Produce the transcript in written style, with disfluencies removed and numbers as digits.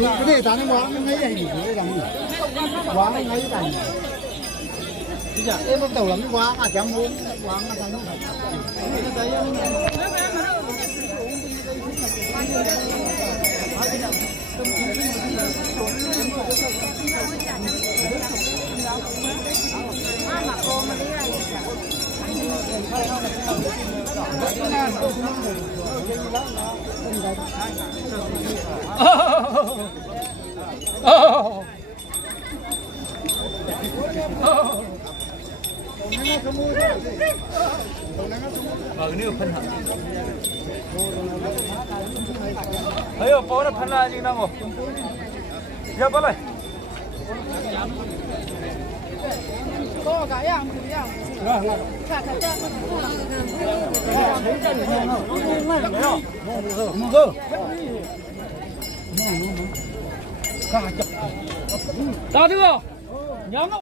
cái này ta nó quán nó ngay đây cái rằng quán nó ngay đây bây giờ em bắt đầu làm cái quán à chẳng muốn quán nó thành nếu phân hẳn thấy ở phố nó phân là gì nào không? Giờ bắt lại. có cái à, cả ta chưa? Nhắm